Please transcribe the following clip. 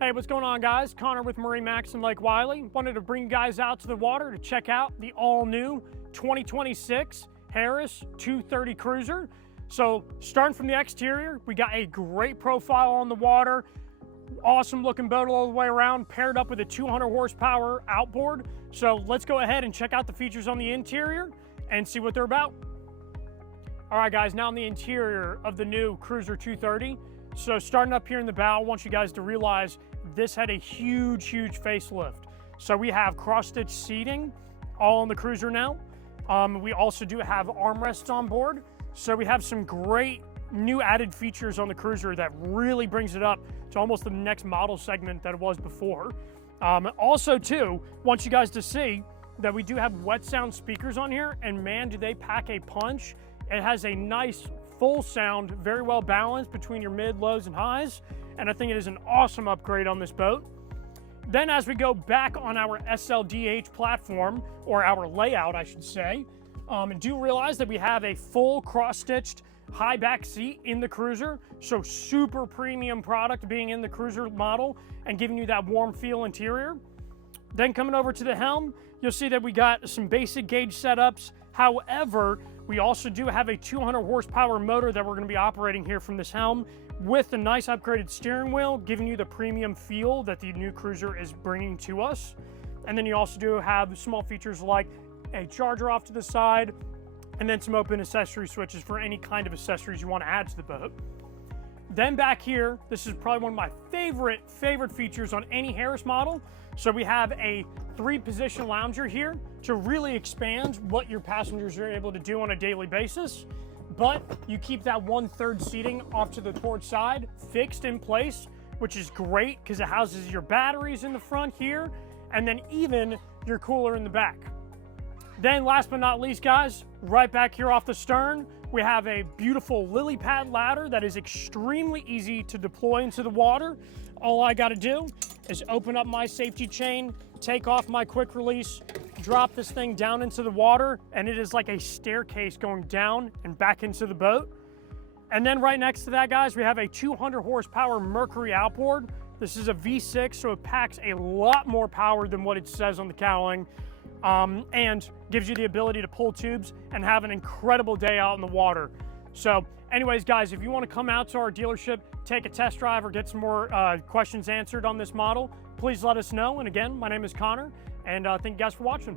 Hey, what's going on, guys? Connor with MarineMax Lake Wylie. Wanted to bring you guys out to the water to check out the all-new 2026 Harris 230 Cruiser. So starting from the exterior, we got a great profile on the water, awesome looking boat all the way around, paired up with a 200 horsepower outboard. So let's go ahead and check out the features on the interior and see what they're about. All right, guys, now in the interior of the new Cruiser 230. So starting up here in the bow, I want you guys to realize this had a huge facelift. So we have cross-stitch seating all on the Cruiser now. We also do have armrests on board. So we have some great new added features on the Cruiser that really brings it up to almost the next model segment that it was before. Also too, want you guys to see that we do have Wetsounds speakers on here, and man, do they pack a punch. It has a nice full sound, very well balanced between your mid, lows, and highs, and I think it is an awesome upgrade on this boat. Then as we go back on our SLDH platform, or our layout, I should say, do realize that we have a full cross-stitched high back seat in the Cruiser, so super premium product being in the Cruiser model and giving you that warm feel interior. Then coming over to the helm, you'll see that we got some basic gauge setups. However, we also do have a 200 horsepower motor that we're going to be operating here from this helm with a nice upgraded steering wheel, giving you the premium feel that the new Cruiser is bringing to us. And then you also do have small features like a charger off to the side, and then some open accessory switches for any kind of accessories you want to add to the boat. Then back here, this is probably one of my favorite features on any Harris model. So we have a 3-position lounger here to really expand what your passengers are able to do on a daily basis. But you keep that 1/3 seating off to the port side fixed in place, which is great because it houses your batteries in the front here, and then even your cooler in the back. Then last but not least, guys, right back here off the stern, we have a beautiful lily pad ladder that is extremely easy to deploy into the water. All I got to do is open up my safety chain, take off my quick release, drop this thing down into the water, and it is like a staircase going down and back into the boat. And then right next to that, guys, we have a 200 horsepower Mercury outboard. This is a V6, so it packs a lot more power than what it says on the cowling, and gives you the ability to pull tubes and have an incredible day out in the water. So anyways, guys, if you want to come out to our dealership, take a test drive, or get some more questions answered on this model, please let us know. And again, my name is Connor, and thank you guys for watching.